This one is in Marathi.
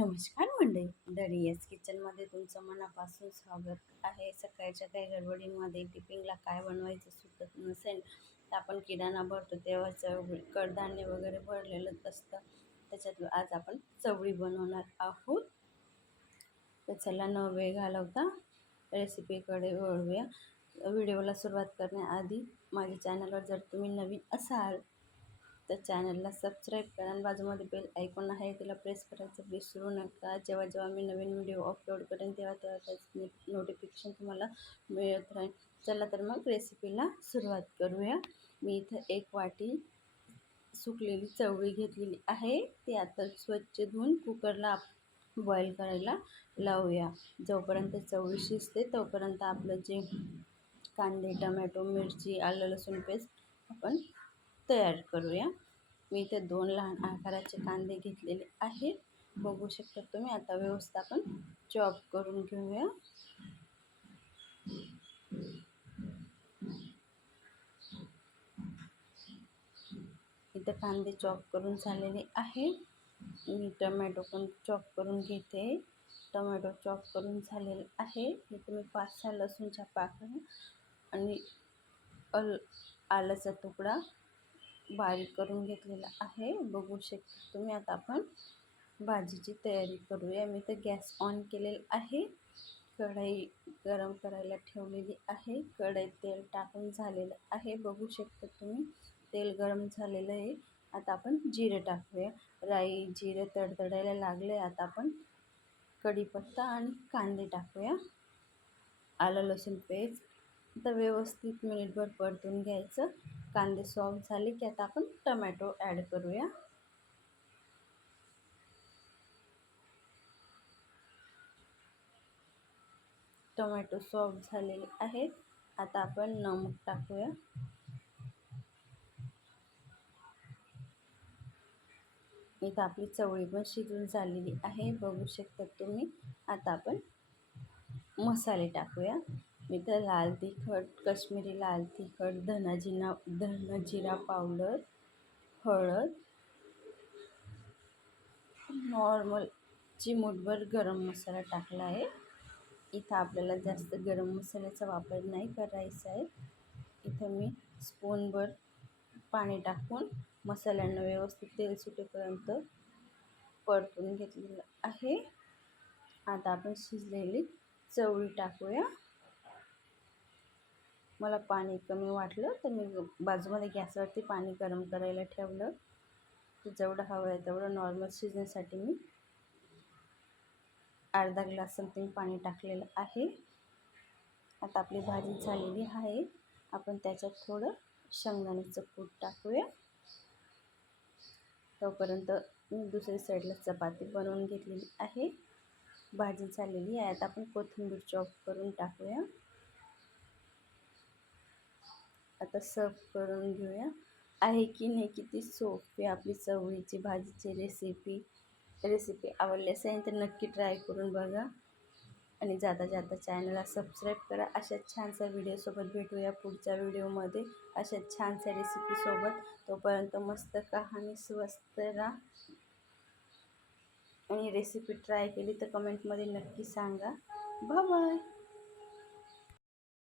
नमस्कार मंडळी. दरियास किचनमध्ये तुमचं मनापासून स्वागत आहे. सकाळच्या काही गडबडीमध्ये टिफिनला काय बनवायचं सुचत नसेल तर आपण किराणा भरतो. तेव्हा चवळी कडधान्य वगैरे भरलेलंच असतं. त्याच्यात आज आपण चवळी बनवणार आहोत. तर चला न वेळ घालवता रेसिपीकडे वळूया. व्हिडिओला सुरुवात करण्याआधी माझ्या चॅनलवर जर तुम्ही नवीन असाल तर चॅनलला सबस्क्राईब करा आणि बाजूमध्ये बेल ऐकून आहे तिला प्रेस करायचं विसरू नका. जेव्हा जेव्हा मी नवीन व्हिडिओ अपलोड करेन तेव्हा तेव्हा त्याचं नोटिफिकेशन तुम्हाला मिळत राहील. चला तर मग रेसिपीला सुरुवात करूया. मी इथं एक वाटी सुकलेली चवळी घेतलेली आहे. ती आता स्वच्छ धुवून कुकरला बॉईल करायला लावूया. जोपर्यंत चवळी शिजते तोपर्यंत आपलं जे कांदे टमॅटो मिरची आलं लसूण पेस्ट आपण तयार करूया. मी इथे दोन लहान आकाराचे कांदे घेतलेले आहेत. बघू शकता तुम्ही आता व्यवस्थापन चॉप करून घेऊया. इथे कांदे चॉप करून झालेले आहे मी टमॅटो पण चॉप करून घेते. टमॅटो चॉप करून झालेले आहे इथे मी पाच सहा लसूणच्या पाकळ्या आणि अल आल्याचा तुकडा बारीक करून घेतलेला आहे. बघू शकता तुम्ही आता आपण भाजीची तयारी करूया. मी तर गॅस ऑन केलेला आहे. कढई गरम करायला ठेवलेली आहे. कढईत तेल टाकून झालेलं आहे. बघू शकता तुम्ही तेल गरम झालेलं आहे. आता आपण जिरे टाकूया. राई जिरे तडतडायला लागले. आता आपण कढीपत्ता आणि कांदे टाकूया. आलं लसूण पेस्ट. आता व्यवस्थित मिनिटभर परतून घ्यायचं. कांदे सॉफ्ट झाले की आता आपण टमॅटो ॲड करूया. टोमॅटो सॉफ्ट झालेले आहेत. आता आपण नमक टाकूया. इथं आपली चवळी पण शिजून झालेली आहे. बघू शकता तुम्ही. आता आपण मसाले टाकूया. इथं लाल तिखट कश्मीरी लाल तिखट धनाजिना धनजिरा पावडर हळद नॉर्मल चिमूटभर गरम मसाला टाकला आहे. इथं आपल्याला जास्त गरम मसाल्याचा वापर नाही करायचा आहे. इथं मी स्पूनभर पाणी टाकून मसाल्यांना व्यवस्थित तेल सुटेपर्यंत परतून घेतलेलं आहे. आता आपण शिजलेली चवळी टाकूया. मला पाणी कमी वाटलं तर मी बाजूमध्ये गॅसवरती पाणी गरम करायला ठेवलं. तर जेवढं हवं आहे तेवढं नॉर्मल शिजण्यासाठी मी अर्धा ग्लास समथिंग पाणी टाकलेलं आहे. आता आपली भाजी झालेली आहे. आपण त्याच्यात थोडं शेंगदाण्याचं कूट टाकूया. तोपर्यंत मी दुसऱ्या साईडला चपाती बनवून घेतलेली आहे. भाजी झालेली आहे. आता आपण कोथिंबीर चॉप करून टाकूया. आता सर्व करून घेऊया. आहे की नाही किती सोपी आपली चवळीची भाजीची रेसिपी रेसिपी आवडली असेल तर नक्की ट्राय करून बघा. आणि जाता जाता चॅनलला सबस्क्राईब करा. अशा छानशा व्हिडिओसोबत भेटूया पुढच्या व्हिडिओमध्ये अशा छानशा रेसिपीसोबत तोपर्यंत मस्त कहाणी स्वस्त राहा. आणि रेसिपी ट्राय केली तर कमेंटमध्ये नक्की सांगा. बाय